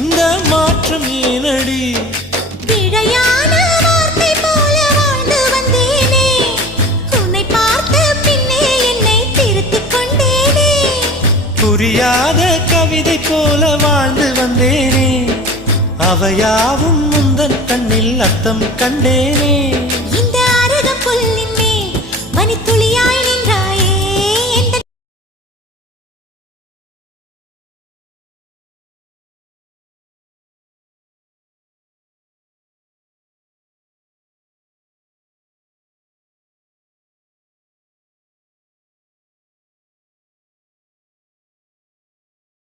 இந்த மாற்றம் ஏனடி? பிழையான வார்த்தை போல வாழ்ந்து வந்தேனே, உன்னை பார்த்த பின்னே என்னை திருத்திக் கொண்டேனே. புரியாத கவிதை போல வாழ்ந்து வந்தேனே, அவையாவும் முந்தன் கண்ணில் அர்த்தம் கண்டேனே.